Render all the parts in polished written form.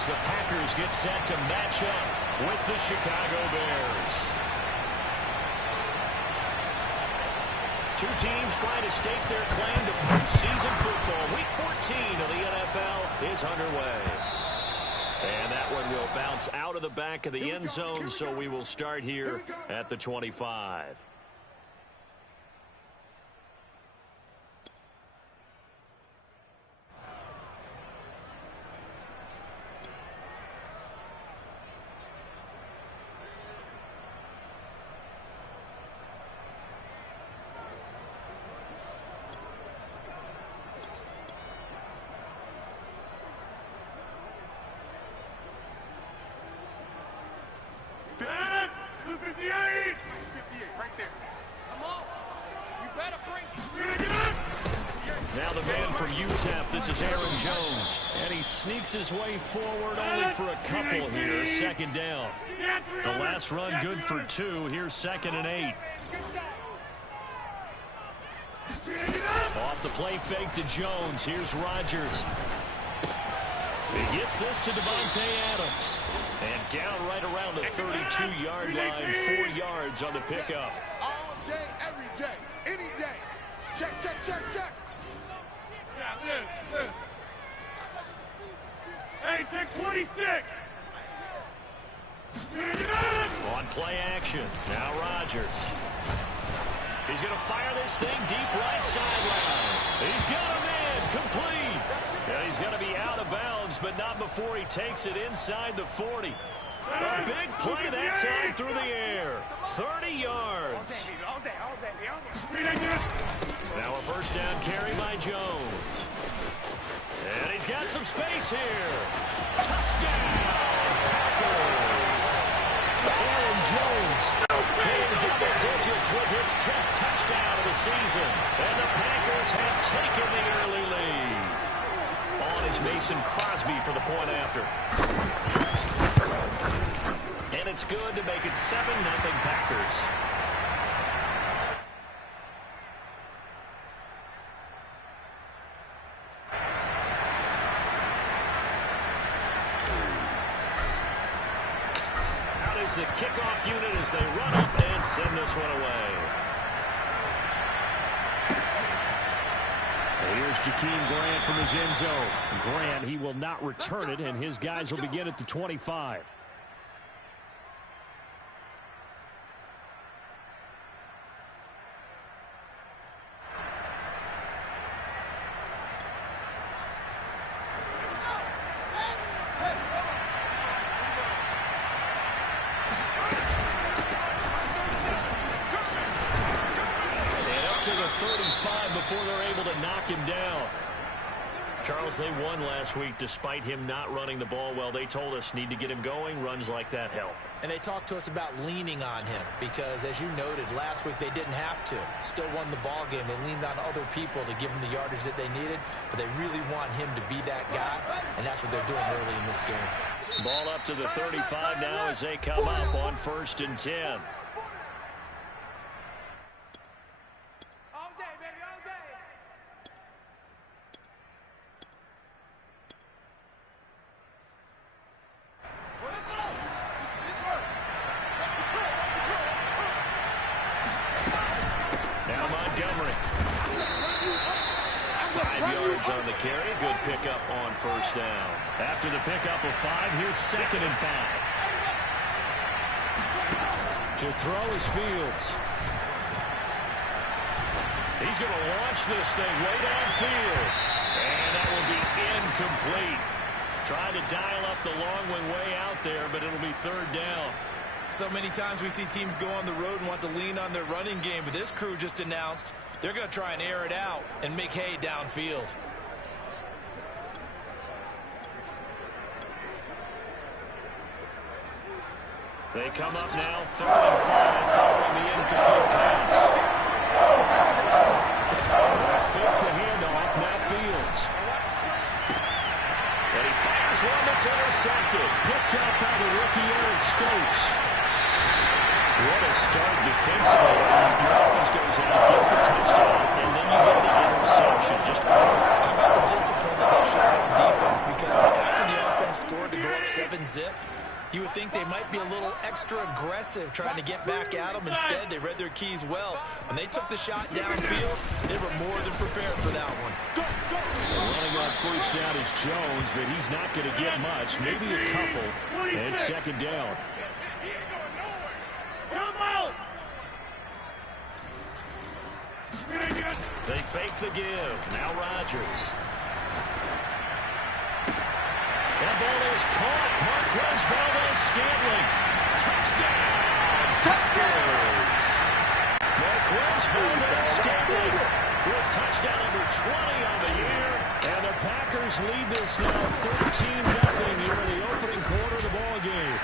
as the Packers get set to match up with the Chicago Bears. Two teams trying to stake their claim to postseason football. Week 14 of the NFL is underway. And that one will bounce out of the back of the end zone, so we will start here at the 25. Now the man from UTEP, this is Aaron Jones. And he sneaks his way forward only for a couple here. Second down. The last run good for 2. Here's 2nd and 8. Off the play fake to Jones. Here's Rodgers. He gets this to Devontae Adams. And down right around the 32-yard line. 4 yards on the pickup. All day, every day, any day. Check, check, check, check. Yeah, this. Hey, take 26. On play action. Now Rodgers. He's going to fire this thing deep right sideline. He's got a man complete. And he's going to be out of bounds, but not before he takes it inside the 40. A big play that time through the air. 30 yards. Now a first down carry by Jones. And he's got some space here. Touchdown, Packers. Aaron Jones in double digits with his 10th touchdown of the season. And the Packers have taken the early lead. On is Mason Crosby for the point after. And it's good to make it 7-0 Packers. Out is the kickoff unit as they run up and send this one away. Here's Jakeem Grant from his end zone. Grant, he will not return it, and his guys will begin at the 25. Before they're able to knock him down. Charles, they won last week despite him not running the ball well. They told us need to get him going. Runs like that help. And they talked to us about leaning on him because, as you noted, last week they didn't have to. Still won the ball game. They leaned on other people to give them the yardage that they needed, but they really want him to be that guy, and that's what they're doing early in this game. Ball up to the 35 now as they come up on 1st and 10. On the carry, good pickup on 1st down. After the pickup of 5, here's 2nd and 5. To throw is Fields. He's going to launch this thing way downfield. And that will be incomplete. Trying to dial up the long one way out there, but it'll be 3rd down. So many times we see teams go on the road and want to lean on their running game, but this crew just announced they're going to try and air it out and make hay downfield. They come up now, 3rd and 5, following the incomplete pass. Fake the handoff, now Fields. And he fires one that's intercepted. Picked up by the rookie Aaron Stokes. What a start defensively. Your offense goes out, gets the touchdown, and then you get the interception. Just perfect. How about the discipline that they showed on defense? Because after the offense scored to go up 7-zip. You would think they might be a little extra aggressive trying to get back at them. Instead, they read their keys well. When they took the shot downfield, they were more than prepared for that one. Running on first down is Jones, but he's not going to get much. Maybe a couple. And second down. They fake the give. Now Rodgers. That ball is caught. Marquez Valdes-Scantling. Touchdown. Packers. Marquez Valdes-Scantling with touchdown number 20 on the year. And the Packers lead this now 13-0 here in the opening quarter of the ball game.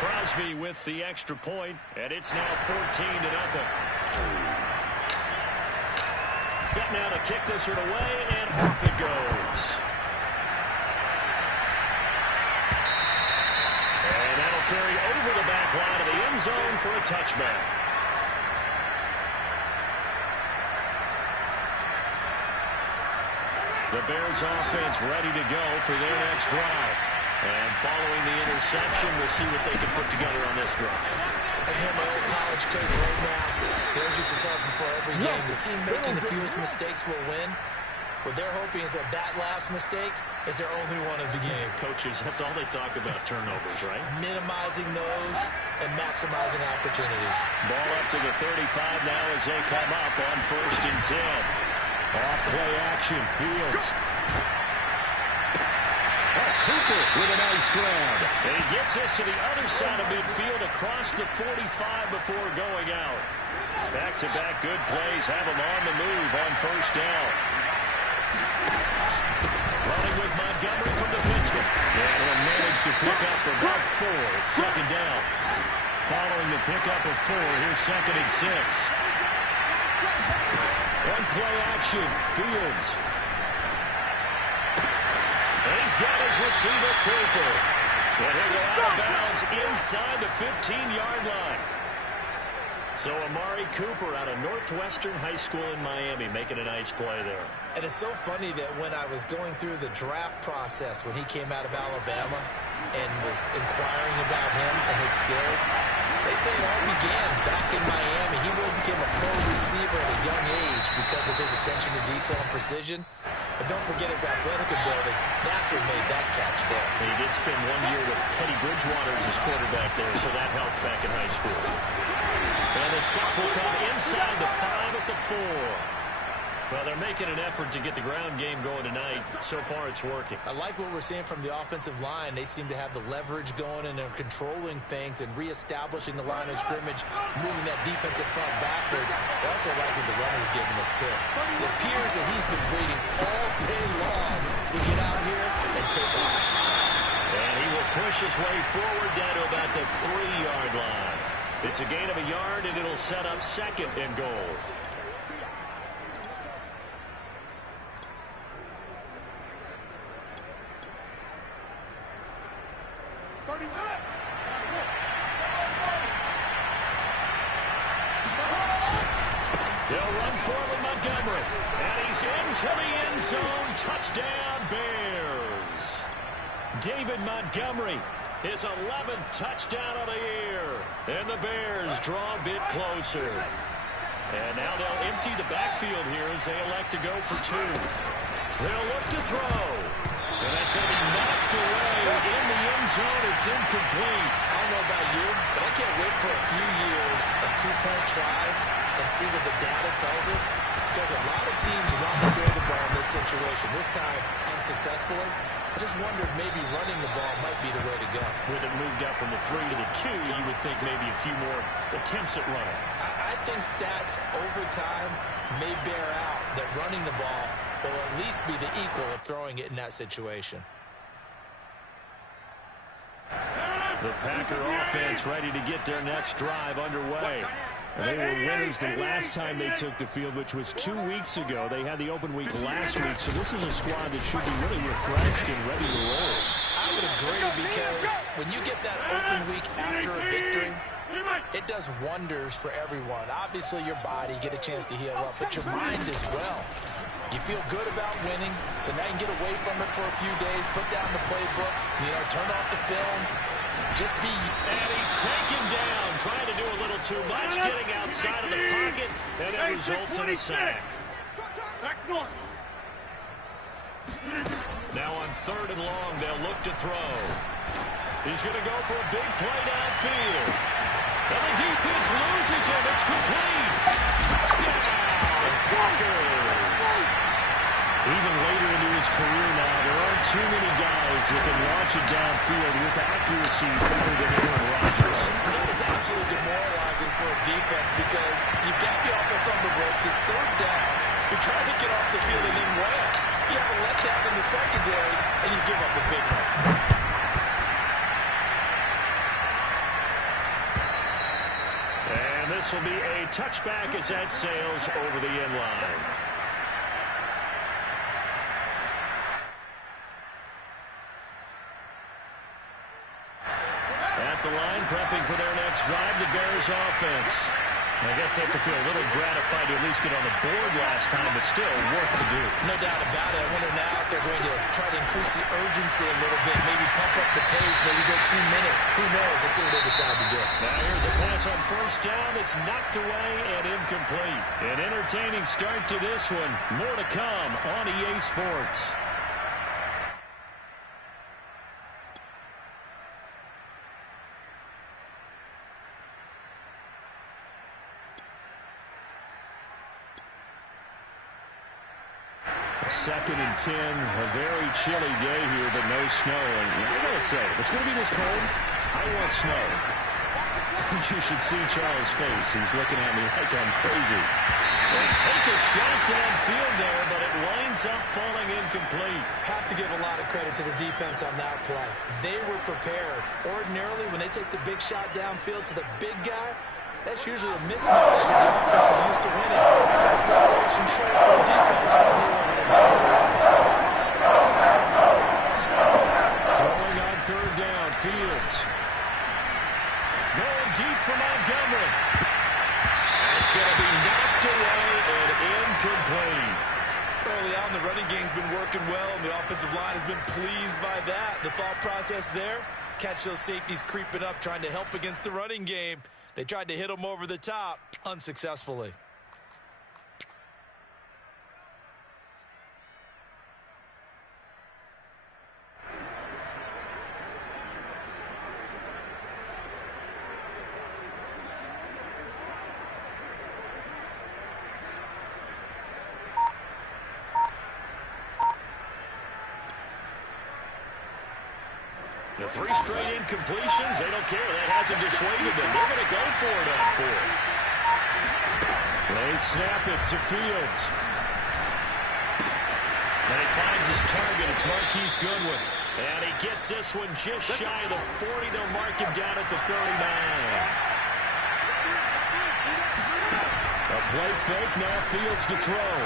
Crosby with the extra point, and it's now 14-0. Set now to kick this one away, and off it goes. And that'll carry over the back line of the end zone for a touchback. The Bears offense ready to go for their next drive. And following the interception, we'll see what they can put together on this drive. I hear my old college coach right now. Bears used to tell us before every game, the team making the fewest mistakes will win. What they're hoping is that that last mistake is their only one of the game. Coaches, that's all they talk about, turnovers, right? Minimizing those and maximizing opportunities. Ball up to the 35 now as they come up on 1st and 10. Off play action, Fields. Cooper with a nice grab. And he gets us to the other side of midfield across the 45 before going out. Back-to-back good plays have him on the move on 1st down. Running with Montgomery from the pistol. And he'll manage to pick up about 4. It's 2nd down. Following the pickup of 4, here's 2nd and 6. One play action, Fields. And he's got his receiver, Cooper. And he'll go out of bounds inside the 15-yard line. So Amari Cooper out of Northwestern High School in Miami making a nice play there. And it's so funny that when I was going through the draft process when he came out of Alabama and was inquiring about him and his skills, they say it all began back in Miami. He really became a pro receiver at a young age because of his attention to detail and precision. But don't forget his athletic ability. That's what made that catch there. He did spend 1 year with Teddy Bridgewater as his quarterback there, so that helped back in high school. And the stop will come inside the 5 at the 4. Well, they're making an effort to get the ground game going tonight. So far, it's working. I like what we're seeing from the offensive line. They seem to have the leverage going, and they're controlling things and reestablishing the line of scrimmage, moving that defensive front backwards. I also like what the runner's giving us, too. It appears that he's been waiting all day long to get out here and take off. And he will push his way forward down to about the 3-yard line. It's a gain of a yard, and it'll set up 2nd and goal. They'll run forward Montgomery. And he's into the end zone. Touchdown, Bears. David Montgomery, his 11th touchdown of the year. And the Bears draw a bit closer. And now they'll empty the backfield here as they elect to go for 2. They'll look to throw. And that's going to be knocked away in the end zone. It's incomplete. I don't know about you, but I can't wait for a few years of 2-point tries and see what the data tells us. Because a lot of teams want to throw the ball in this situation. This time, unsuccessfully. I just wondered maybe running the ball might be the way to go. With it moved up from the 3 to the 2, you would think maybe a few more attempts at running. I think stats over time may bear out that running the ball will at least be the equal of throwing it in that situation. The Packer offense ready to get their next drive underway. And they were winners the last time they took the field, which was 2 weeks ago. They had the open week last week, so this is a squad that should be really refreshed and ready to roll. I would agree, because when you get that open week after a victory, it does wonders for everyone. Obviously, your body, get a chance to heal up, but your mind as well. You feel good about winning, so now you can get away from it for a few days, put down the playbook, turn off the film. Just be... And he's taken down, trying to do a little too much, getting outside of the pocket, and it results in a sack. Back north. Now on 3rd and long, they'll look to throw. He's going to go for a big play downfield. And the defense loses him. It's complete. Touchdown, Packers. Even later into his career now, there aren't too many guys that can launch it downfield with accuracy better than Aaron Rodgers. That is absolutely demoralizing for a defense because you've got the offense on the ropes. It's 3rd down. You're trying to get off the field and then wham. You have a letdown in the secondary, and you give up a big one. And this will be a touchback as that sails over the end line. At the line, prepping for their next drive, the Bears offense. I guess they have to feel a little gratified to at least get on the board last time, but still work to do. No doubt about it. I wonder now if they're going to try to increase the urgency a little bit, maybe pump up the pace, maybe go 2-minute. Who knows? Let's see what they decide to do. Now here's a pass on 1st down. It's knocked away and incomplete. An entertaining start to this one. More to come on EA Sports. Second and 10, a very chilly day here, but no snow. And I gotta say, if it's gonna be this cold, I want snow. You should see Charles' face. He's looking at me like I'm crazy. They take a shot downfield there, but it winds up falling incomplete. Have to give a lot of credit to the defense on that play. They were prepared. Ordinarily, when they take the big shot downfield to the big guy, that's usually a mismatch that the offense is used to winning. But the preparation showed for the defense. Throwing on 3rd down, Fields. Going deep for Montgomery. It's going to be knocked away and incomplete. Early on, the running game's been working well, and the offensive line has been pleased by that. The thought process there, catch those safeties creeping up, trying to help against the running game. They tried to hit him over the top, unsuccessfully. The 3 straight incompletions, they don't care. That hasn't dissuaded them. They're going to go for it on 4th. They snap it to Fields. And he finds his target. It's Marquise Goodwin. And he gets this one just shy of the 40. They'll mark him down at the 39. A play fake, now Fields to throw.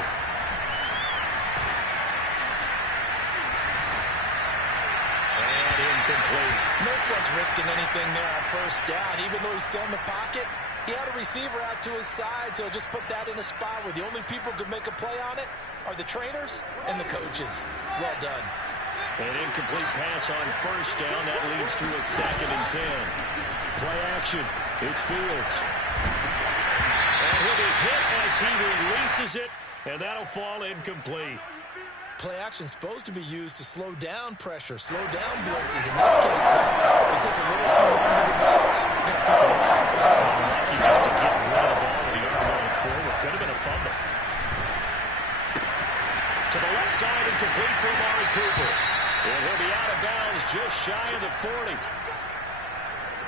Incomplete. No sense risking anything there on 1st down. Even though he's still in the pocket, he had a receiver out to his side, so just put that in a spot where the only people who can make a play on it are the trainers and the coaches. Well done. An incomplete pass on 1st down. That leads to a 2nd and 10. Play action. It's Fields. And he'll be hit as he releases it, and that'll fall incomplete. Play action is supposed to be used to slow down pressure, slow down blitzes. In this case, though, if it takes a little too long to develop, people are in the face. Lucky just to get rid of the ball when he was going forward. Could have been a fumble. To the left side and complete for Amari Cooper. And he'll be out of bounds just shy of the 40.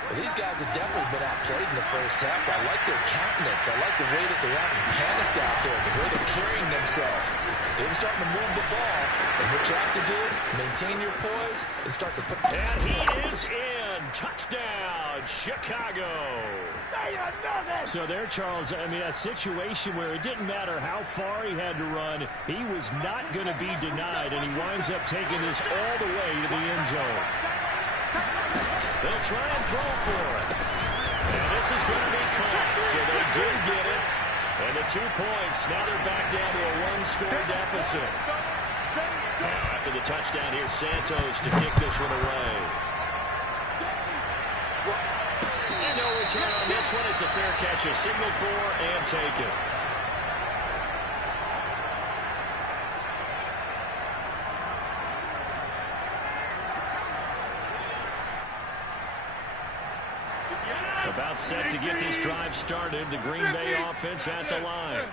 Well, these guys have definitely been outplayed in the 1st half. I like their countenance. I like the way that they're having panicked out there, the way they're carrying themselves. They're starting to move the ball. And what you have to do, maintain your poise and start to put... And he is in. Touchdown, Chicago. So there, Charles, I mean, a situation where it didn't matter how far he had to run, he was not going to be denied, and he winds up taking this all the way to the end zone. They'll try and throw for it. And this is going to be caught, so they did get it. And the 2 points, now they're back down to a one-score deficit. Now after the touchdown, here's Santos to kick this one away. And no return on this one. It's a fair catch, a signal for and taken. About set to get this drive started. The Green Bay offense at the line.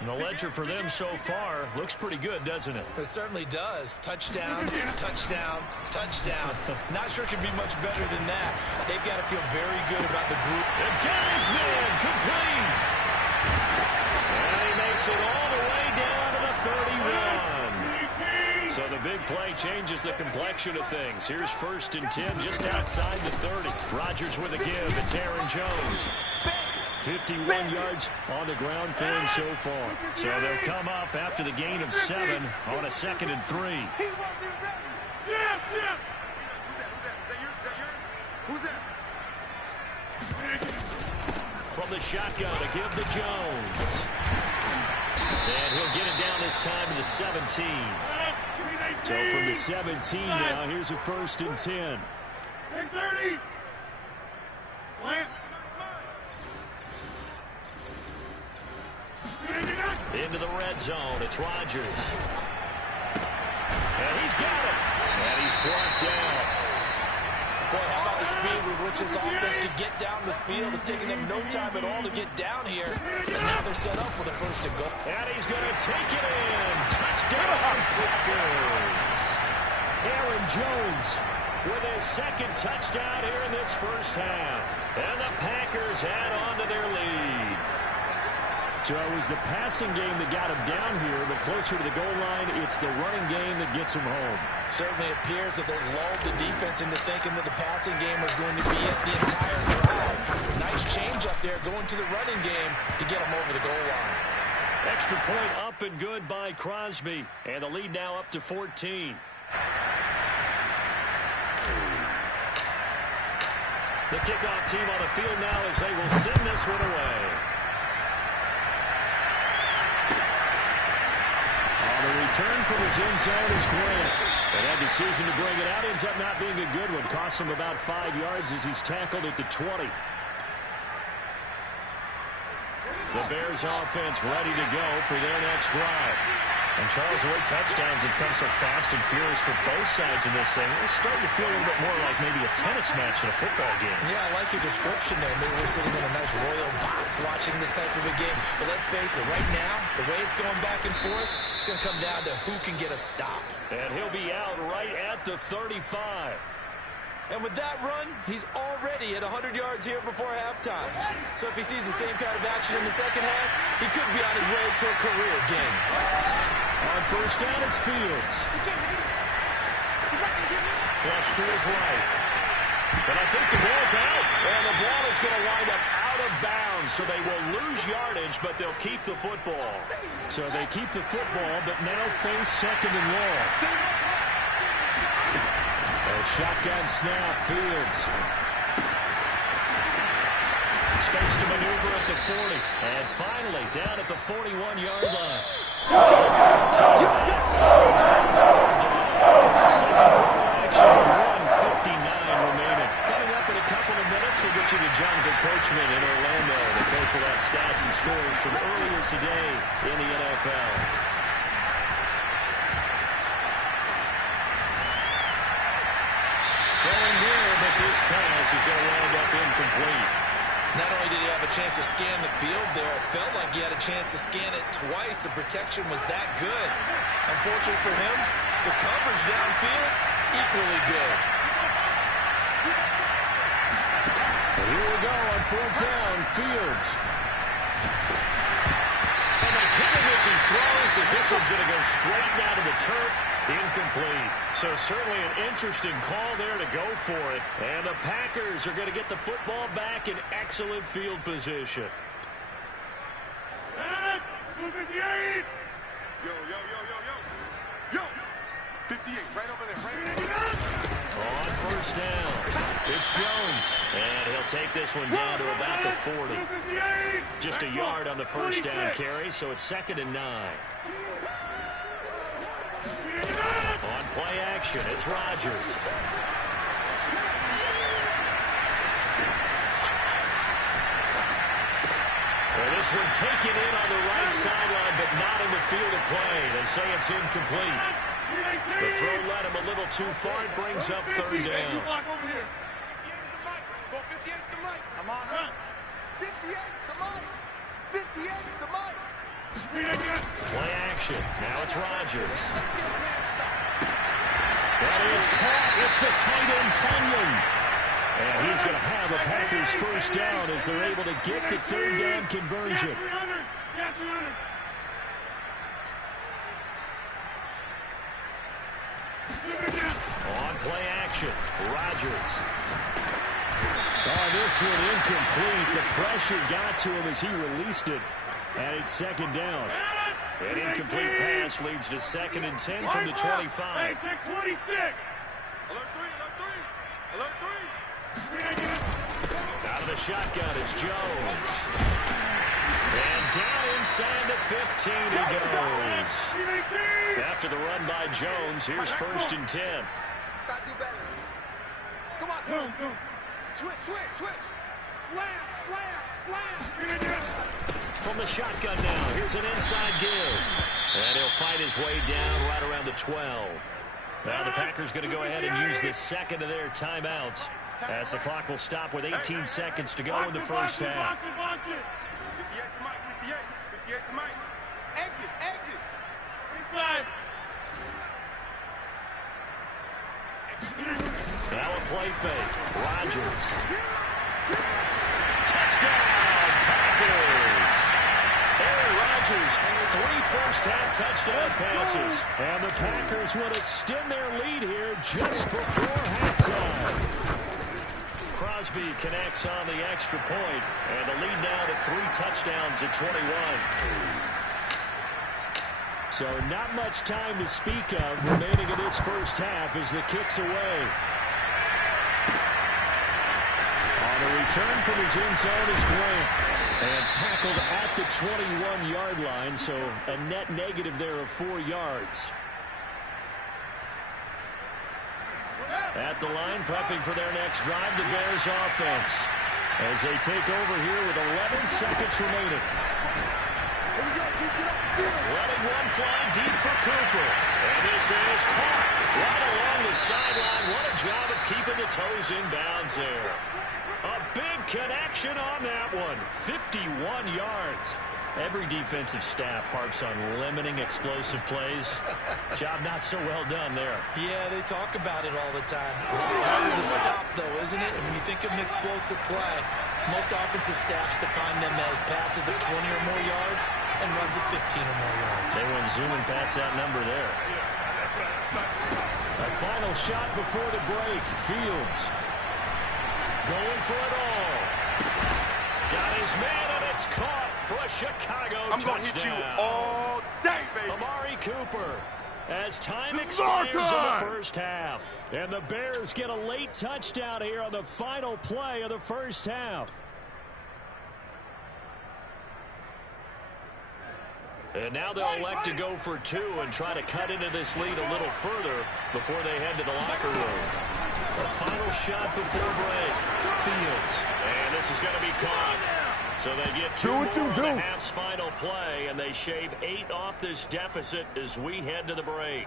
And the ledger for them so far looks pretty good, doesn't it? It certainly does. Touchdown, touchdown, touchdown. Not sure it can be much better than that. They've got to feel very good about the group. And got his man complete. And he makes it all the way down to the 31. So the big play changes the complexion of things. Here's 1st and 10 just outside the 30. Rodgers with a give. It's Aaron Jones. 51 yards on the ground for him so far. So they'll come up after the gain of 7 on a 2nd and 3. Who's that? From the shotgun to give to Jones. And he'll get it down this time to the 17. So from the 17 now, here's a 1st and 10. 30. Into the red zone. It's Rodgers. And he's got it. And he's brought down. Boy, how about the speed with which this offense can get down the field? It's taking them no time at all to get down here. And now they're set up for the 1st and goal. And he's going to take it in. Touchdown, Packers. Aaron Jones with his 2nd touchdown here in this 1st half. And the Packers add on to their lead. So it was the passing game that got him down here, but closer to the goal line, it's the running game that gets him home. Certainly appears that they lulled the defense into thinking that the passing game was going to be it the entire drive. Nice change up there going to the running game to get him over the goal line. Extra point up and good by Crosby, and the lead now up to 14. The kickoff team on the field now as they will send this one away. The return from his end zone is Grant. And that decision to bring it out ends up not being a good one. Costs him about 5 yards as he's tackled at the 20. The Bears offense ready to go for their next drive. And Charles, the way touchdowns have come so fast and furious for both sides in this thing, it's starting to feel a little bit more like maybe a tennis match in a football game. Yeah, I like your description there. Maybe we're sitting in a nice royal box watching this type of a game. But let's face it, right now, the way it's going back and forth, it's going to come down to who can get a stop. And he'll be out right at the 35. And with that run, he's already at 100 yards here before halftime. So if he sees the same kind of action in the 2nd half, he could be on his way to a career game. On 1st down, it's Fields. Flush to his right. But I think the ball's out. And the ball is going to wind up out of bounds. So they will lose yardage, but they'll keep the football. So they keep the football, but now face 2nd and long. A shotgun snap, Fields. Space to maneuver at the 40. And finally, down at the 41-yard line. Second quarter action, 1:59 remaining. Coming up in a couple of minutes, we'll get you to Jonathan Coachman in Orlando. The coach will have stats and scores from earlier today in the NFL. Throwing there, but this pass is going to wind up incomplete. Not only did he have a chance to scan the field there, it felt like he had a chance to scan it twice. The protection was that good. Unfortunately for him, the coverage downfield, equally good. And here we go on 4th down, Fields. And they hit him as he throws, as this one's going to go straight down to the turf. Incomplete. So certainly an interesting call there to go for it. And the Packers are going to get the football back in excellent field position. 58. Yo. 58, right over there. Right over there. On 1st down. It's Jones. And he'll take this one down to about the 40. Just a yard on the first down carry, so it's 2nd and 9. On play action, it's Rodgers. Well, this one taken in on the right sideline, but not in the field of play. They say it's incomplete. The throw led him a little too far. It brings up 3rd down. Come on, run. 58's the mic. 58's the mic. Play action. Now it's Rodgers. That is caught. It's the tight end, Tunyon. And he's going to have a Packers first down as they're able to get the 3rd down conversion. On play action, Rodgers. Oh, this one incomplete. The pressure got to him as he released it. And it's 2nd down. An incomplete pass leads to 2nd and 10 from the 25. Alert 3, alert 3. Alert 3. Out of the shotgun is Jones. And down inside the 15 he goes. After the run by Jones, here's 1st and 10. Gotta do better. Come on, go. Switch. Slam. From the shotgun now, here's an inside give. And he'll fight his way down right around the 12. Now the Packers going to go ahead and use the 2nd of their timeouts, as the clock will stop with 18 seconds to go in the first half. 58's the mic. Exit. Inside. Now a play fake. Rodgers. Touchdown, Packers! Aaron Rodgers, 3 first-half touchdown passes. And the Packers would extend their lead here just before halftime. Crosby connects on the extra point, and the lead now to 3 touchdowns at 21. So not much time to speak of remaining in this first half as the kick's away. On a return from his end zone is Grant. And tackled at the 21-yard line, so a net negative there of 4 yards. At the line, prepping for their next drive, the Bears offense, as they take over here with 11 seconds remaining. Letting one fly deep for Cooper. And this is caught right along the sideline. What a job of keeping the toes in bounds there. A big connection on that one. 51 yards. Every defensive staff harps on limiting explosive plays. Job not so well done there. Yeah, they talk about it all the time. A lot harder to stop, though, isn't it? And when you think of an explosive play, most offensive staffs define them as passes of 20 or more yards and runs of 15 or more yards. They went zooming past that number there. A final shot before the break. Fields going for it all. Got his man, and it's caught for a Chicago touchdown. I'm going to hit you all day, baby. Amari Cooper, as time expires in the first half. And the Bears get a late touchdown here on the final play of the first half. And now they'll elect to go for 2 and try to cut into this lead a little further before they head to the locker room. A final shot before break. Fields. And this is going to be caught. So they get 2 more on the half's final play, and they shave 8 off this deficit as we head to the break.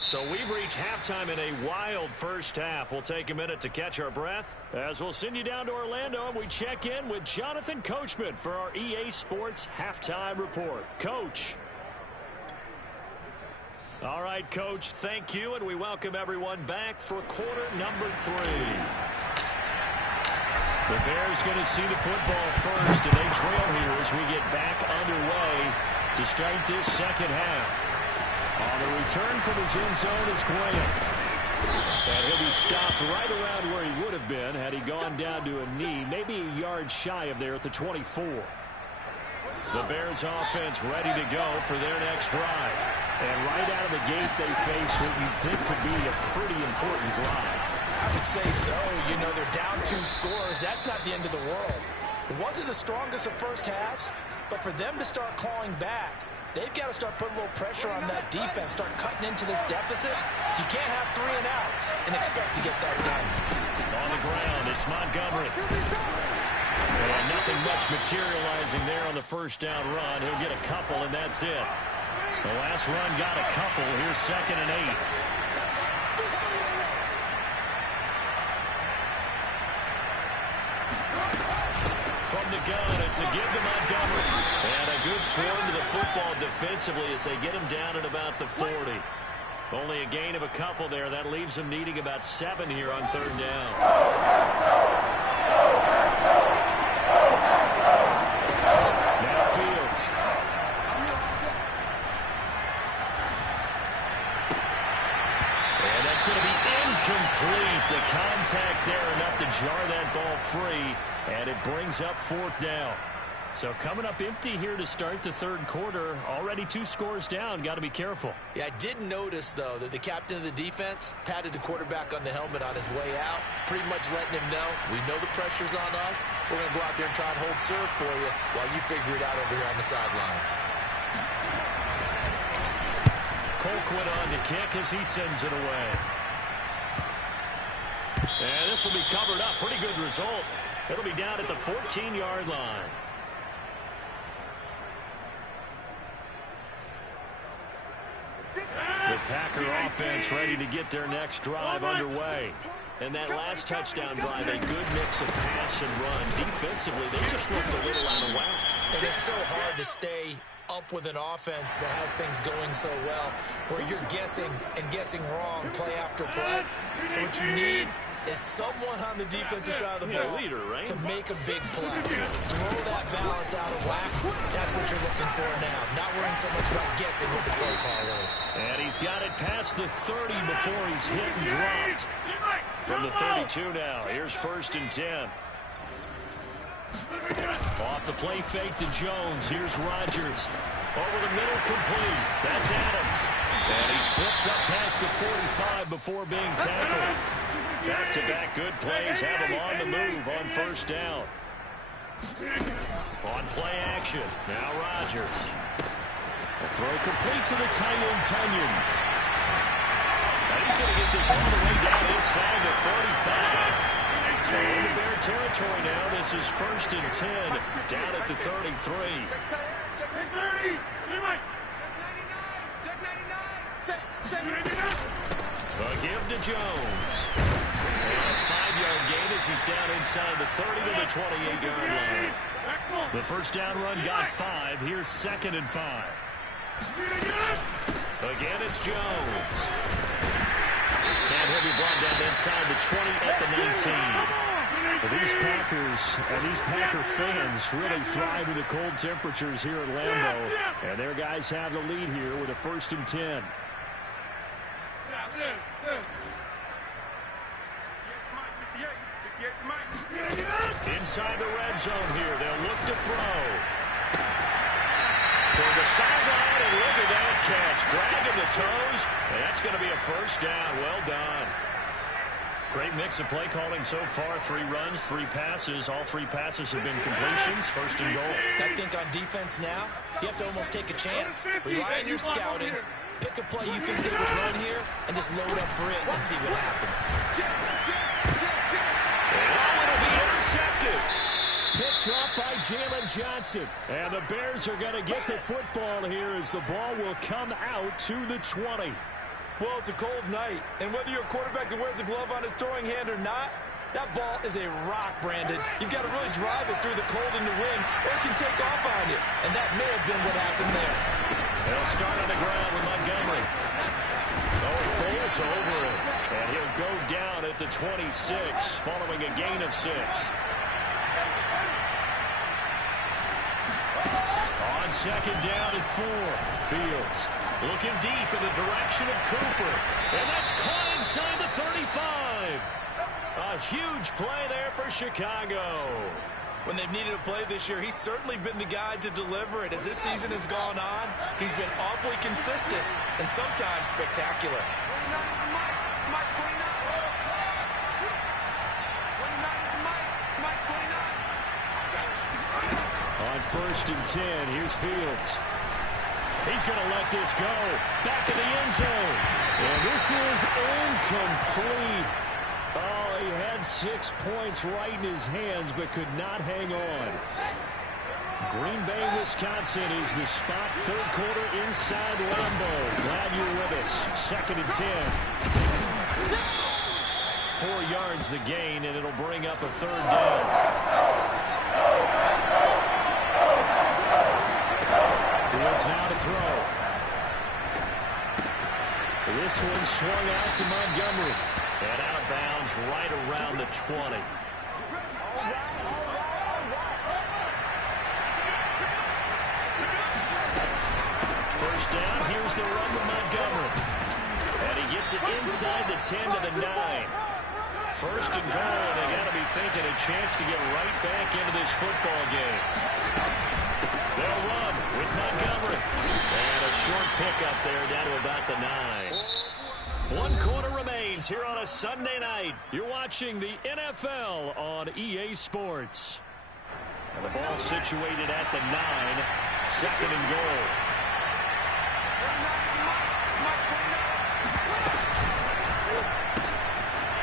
So we've reached halftime in a wild first half. We'll take a minute to catch our breath as we'll send you down to Orlando and we check in with Jonathan Coachman for our EA Sports Halftime Report. Coach. All right, Coach, thank you, and we welcome everyone back for quarter number 3. The Bears going to see the football first, and they trail here as we get back underway to start this second half. On the return from his end zone is Grant. And he'll be stopped right around where he would have been had he gone down to a knee, maybe a yard shy of there at the 24. The Bears offense ready to go for their next drive. And right out of the gate, they face what you think could be a pretty important drive. I would say so. You know, they're down 2 scores. That's not the end of the world. It wasn't the strongest of first halves, but for them to start clawing back, they've got to start putting a little pressure on that defense, start cutting into this deficit. You can't have 3 and outs and expect to get that done. On the ground, it's Montgomery. And nothing much materializing there on the first down run. He'll get a couple, and that's it. The last run got a couple. Here's 2nd and 8. From the gun, it's a give to Montgomery. And a good swarm to the football defensively as they get him down at about the 40. Only a gain of a couple there. That leaves them needing about 7 here on 3rd down. Now Fields. And that's going to be incomplete. The contact there enough to jar that ball free. And it brings up 4th down. So coming up empty here to start the 3rd quarter. Already 2 scores down. Got to be careful. Yeah, I did notice, though, that the captain of the defense patted the quarterback on the helmet on his way out, pretty much letting him know, we know the pressure's on us. We're going to go out there and try and hold serve for you while you figure it out over here on the sidelines. Colquitt on the kick as he sends it away. And this will be covered up. Pretty good result. It'll be down at the 14-yard line. The Packer offense ready to get their next drive underway. And that last touchdown drive, a good mix of pass and run. Defensively, they just looked a little out of whack. And it's so hard to stay up with an offense that has things going so well, where you're guessing and guessing wrong play after play. So what you need is someone on the defensive side of the ball to make a big play. Throw that balance out of whack. That's what you're looking for now. Not worrying so much about guessing what the play call is. And he's got it past the 30 before he's hit and dropped. From the 32 now. Here's 1st and 10. Off the play fake to Jones. Here's Rodgers. Over the middle, complete. That's Adams. And he slips up past the 45 before being tackled. Back-to-back good plays have him on the move on 1st down. On play action. Now Rodgers. A throw complete to the tight end, Tunyon. And he's going to get this all the way down inside the 35. So into Bear territory now. This is 1st and 10 down at the 33. A give to Jones. And a 5-yard gain as he's down inside the 30 to the 28-yard line. The first down run got 5. Here's 2nd and 5. Again, it's Jones. And he'll be brought down inside the 20 at the 19. Well, these Packers and these Packer fans really thrive in the cold temperatures here at Lambeau. And their guys have the lead here with a 1st and 10. Inside the red zone here. They'll look to throw. Toward the sideline, and look at that catch. Dragging the toes, and that's going to be a 1st down. Well done. Great mix of play calling so far. 3 runs, 3 passes. All 3 passes have been completions. 1st and goal. I think on defense now, you have to almost take a chance. Rely on your scouting. Pick a play you think they would run here, and just load up for it and see what happens. Oh, it'll be intercepted. Pick drop by Jalen Johnson. And the Bears are going to get the football here as the ball will come out to the 20. Well, it's a cold night, and whether you're a quarterback that wears a glove on his throwing hand or not, that ball is a rock, Brandon. You've got to really drive it through the cold and the wind, or it can take off on you. And that may have been what happened there. They'll start on the ground with Montgomery. Oh, it rolls over it. And he'll go down at the 26, following a gain of 6. On 2nd down at 4. Fields looking deep in the direction of Cooper. And that's caught inside the 35. A huge play there for Chicago. When they've needed a play this year, he's certainly been the guy to deliver it. As this season has gone on, he's been awfully consistent and sometimes spectacular. On 1st and 10, here's Fields. He's going to let this go. Back in the end zone. And this is incomplete. Oh, he had 6 points right in his hands, but could not hang on. Green Bay, Wisconsin is the spot. 3rd quarter inside Lambeau. Glad you're with us. 2nd and 10. 4 yards the gain, and it'll bring up a 3rd down. Fields now to throw. This one swung out to Montgomery. And out of bounds right around the 20. First down, here's the run to Montgomery. And he gets it inside the 10 to the 9. 1st and goal, and they got to be thinking a chance to get right back into this football game. They'll run with Montgomery. And a short pickup there down to about the 9. 1 quarter remains here on a Sunday night. You're watching the NFL on EA Sports. And the ball situated at the 9. 2nd and goal.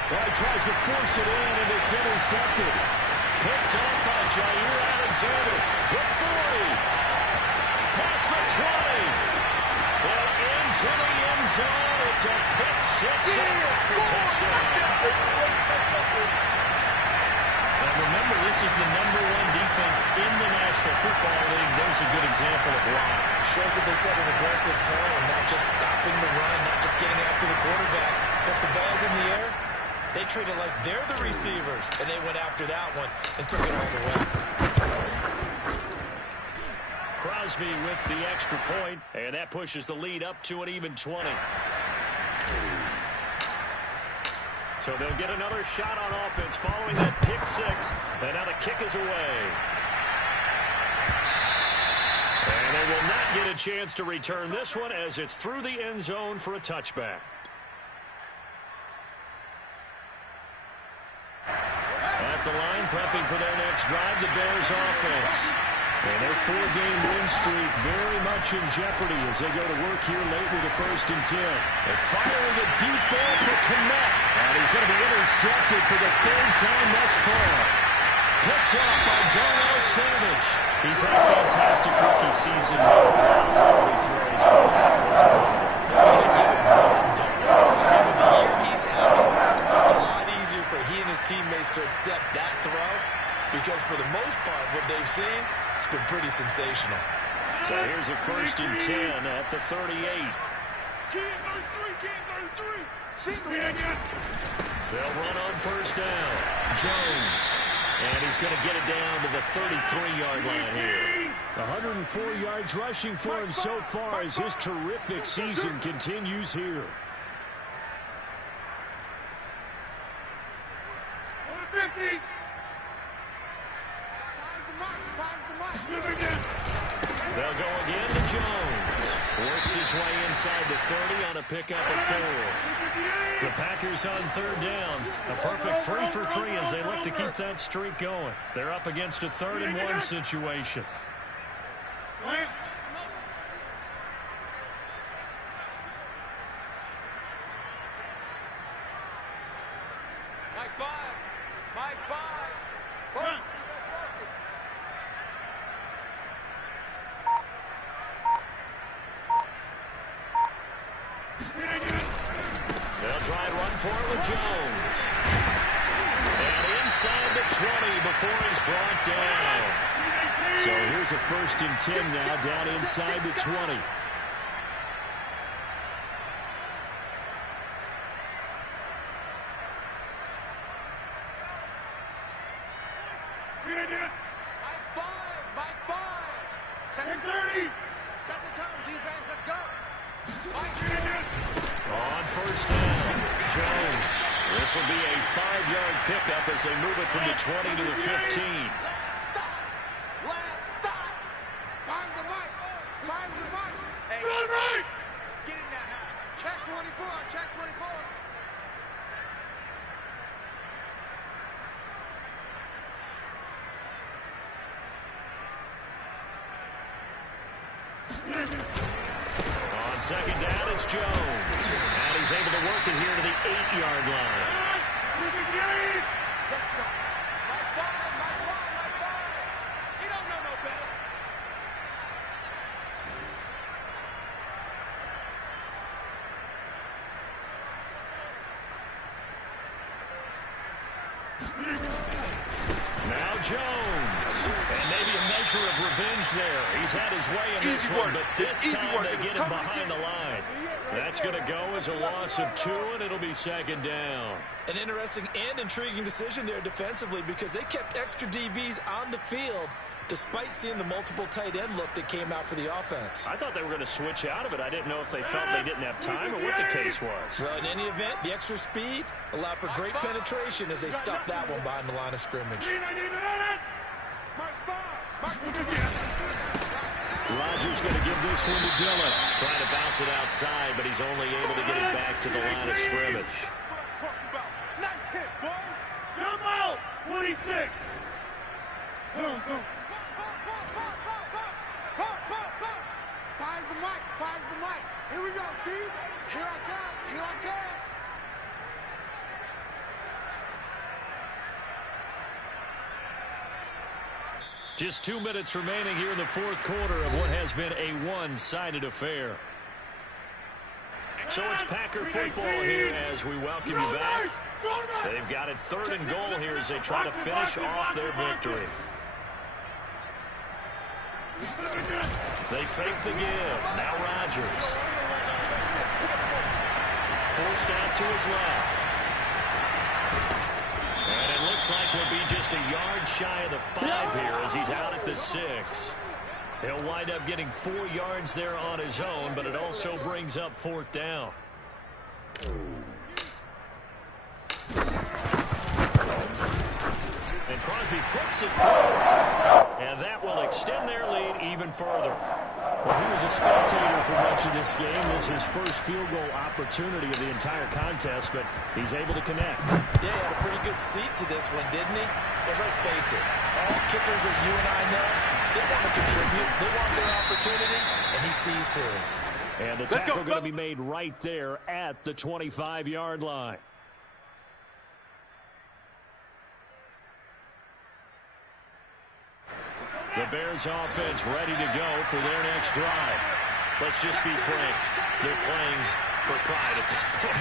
Well, he tries to force it in, and it's intercepted. Picked off by Jair Alexander. The 40. Past the 20. And into the end zone. It's a pick 6 and a touchdown. Now remember, this is the #1 defense in the National Football League. There's a good example of why. Shows that they set an aggressive tone, not just stopping the run, not just getting after the quarterback, but the ball's in the air. They treat it like they're the receivers, and they went after that one and took it all the way. Crosby with the extra point, and that pushes the lead up to an even 20. So they'll get another shot on offense following that pick 6, and now the kick is away. And they will not get a chance to return this one as it's through the end zone for a touchback. At the line, prepping for their next drive, the Bears offense. And their 4-game win streak very much in jeopardy as they go to work here late with the 1st and 10. They're firing a deep ball for Kmet. And he's going to be intercepted for the 3rd time thus far. Picked off by Darnell Savage. He's had a fantastic rookie season. Made a lot of lovely throws, but that was good. With the year he's having, a lot easier for he and his teammates to accept that throw because for the most part, what they've seen, it's been pretty sensational. So here's a 1st and 10 at the 38. They'll run on 1st down. Jones. And he's going to get it down to the 33-yard line here. 104 yards rushing for him so far as his terrific season continues here. They'll go again to Jones. Works his way inside the 30 on a pickup of 4. The Packers on 3rd down. A perfect 3 for 3 as they look to keep that streak going. They're up against a 3rd and 1 situation. They'll try and run for it with Jones. And inside the 20 before he's brought down. So here's a 1st and 10 now down inside the 20. Mike 5. Second 30. Set the tone, defense. Let's go. On 1st down, Jones. This will be a 5-yard pickup as they move it from the 20 to the 15. On second down, it's Jones. And he's able to work it here to the 8-yard line. Now Jones. And maybe a measure of revenge there. He's had his way in this one, but this time they get him behind the line. That's going to go as a loss of 2, and it'll be second down. An interesting and intriguing decision there defensively because they kept extra DBs on the field despite seeing the multiple tight end look that came out for the offense. I thought they were going to switch out of it. I didn't know if they felt they didn't have time or what the case was. Well, in any event, the extra speed allowed for great penetration as they stuffed that one behind the line of scrimmage. Rodgers going to give this one to Dillon. Trying to bounce it outside, but he's only able to get it back to the line of scrimmage. Nice hit, boy. Come out, 26. Go. Fires the mic. Here we go, D. Here I come. Just 2 minutes remaining here in the fourth quarter of what has been a one-sided affair. So it's Packer football here as we welcome you back. They've got it 3rd and goal here as they try to finish off their victory. They fake the give. Now Rodgers. Forced out to his left. And it looks like he'll be just a yard shy of the 5 here as he's out at the 6. He'll wind up getting 4 yards there on his own, but it also brings up 4th down. And Crosby puts it through. And that will extend their lead even further. Well, he was a spectator for much of this game. This is his first field goal opportunity of the entire contest, but he's able to connect. Yeah, he had a pretty good seat to this one, didn't he? But let's face it, all kickers that you and I know, they want to contribute. They want their opportunity, and he seized his. And the tackle going to be made right there at the 25-yard line. The Bears offense ready to go for their next drive. Let's just be frank. They're playing for pride at this point.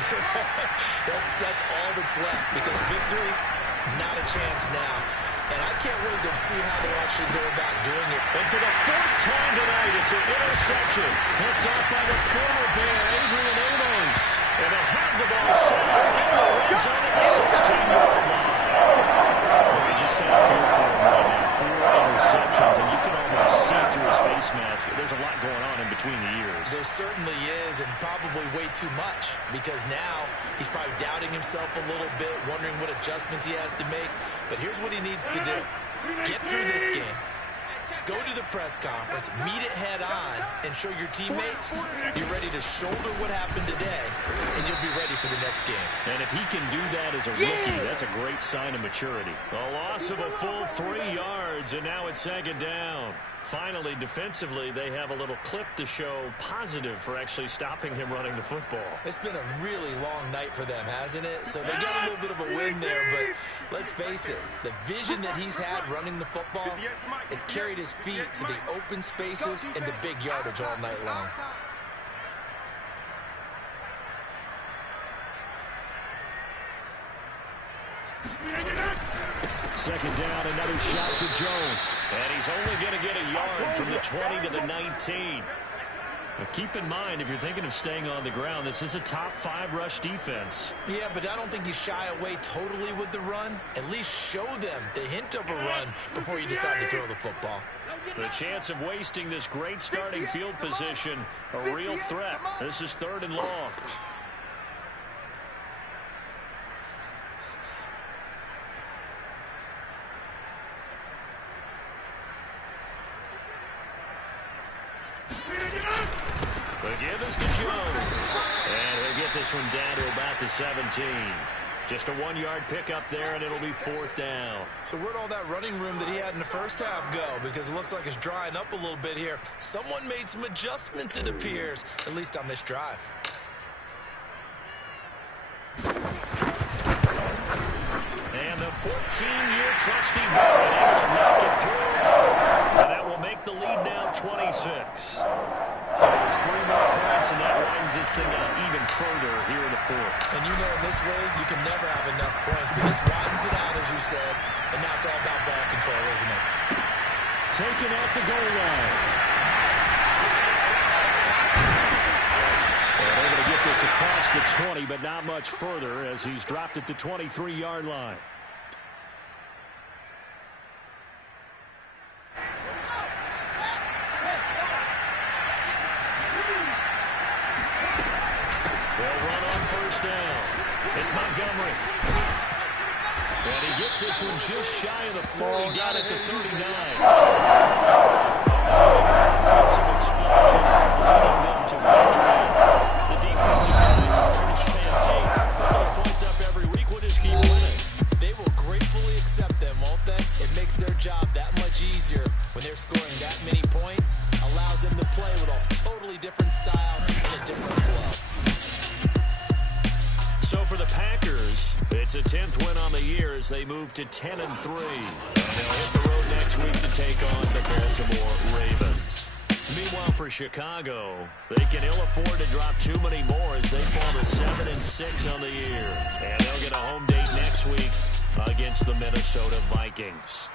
that's all that's left because victory, not a chance now. And I can't wait to see how they actually go about doing it. And for the 4th time tonight, it's an interception. Picked off by the former Bear, Adrian Amos. And they'll have the ball set in the red zone at the 16-yard line. You just kind of feel for him right now. 4 interceptions, and you can almost see through his face mask. There's a lot going on in between the ears. There certainly is, and probably way too much, because now he's probably doubting himself a little bit, wondering what adjustments he has to make. But here's what he needs to do. Get through this game. Go to the press conference, meet it head on, and show your teammates you're ready to shoulder what happened today, and you'll be ready for the next game. And if he can do that as a rookie, that's a great sign of maturity. A loss of a full 3 yards, and now it's second down. Finally, defensively, they have a little clip to show positive for actually stopping him running the football. It's been a really long night for them, hasn't it? So they got a little bit of a win there, but let's face it, the vision that he's had running the football has carried his feet to the open spaces and the big yardage all night long. Second down, another shot for Jones. And he's only going to get a yard from the 20 to the 19. But keep in mind, if you're thinking of staying on the ground, this is a top 5 rush defense. Yeah, but I don't think you shy away totally with the run. At least show them the hint of a run before you decide to throw the football. The chance of wasting this great starting field position, a real threat. This is 3rd and long. The give is to Jones. And he'll get this one down to about the 17. Just a 1-yard pickup there, and it'll be 4th down. So where'd all that running room that he had in the first half go? Because it looks like it's drying up a little bit here. Someone made some adjustments, it appears, at least on this drive. And the 14-year trusty Madden able to knock it through. And that will make the lead now 26. So there's 3 more points, and that widens this thing out even further here in the 4th. And you know in this league, you can never have enough points, but this widens it out, as you said, and now it's all about ball control, isn't it? Taken at the goal line. And able to get this across the 20, but not much further as he's dropped it to 23-yard line. They'll run on first down. It's Montgomery. And he gets this one just shy of the 40, down at the 39. Offensive explosion, leading them to victory. The defensive guys are saying, hey, put those points up every week, we'll just keep winning. They will gratefully accept them, won't they? It makes their job that much easier when they're scoring that many points, allows them to play with a totally different style and a different flow. So for the Packers, it's a 10th win on the year as they move to 10-3. And they'll hit the road next week to take on the Baltimore Ravens. Meanwhile, for Chicago, they can ill afford to drop too many more as they fall to 7-6 on the year. And they'll get a home date next week against the Minnesota Vikings.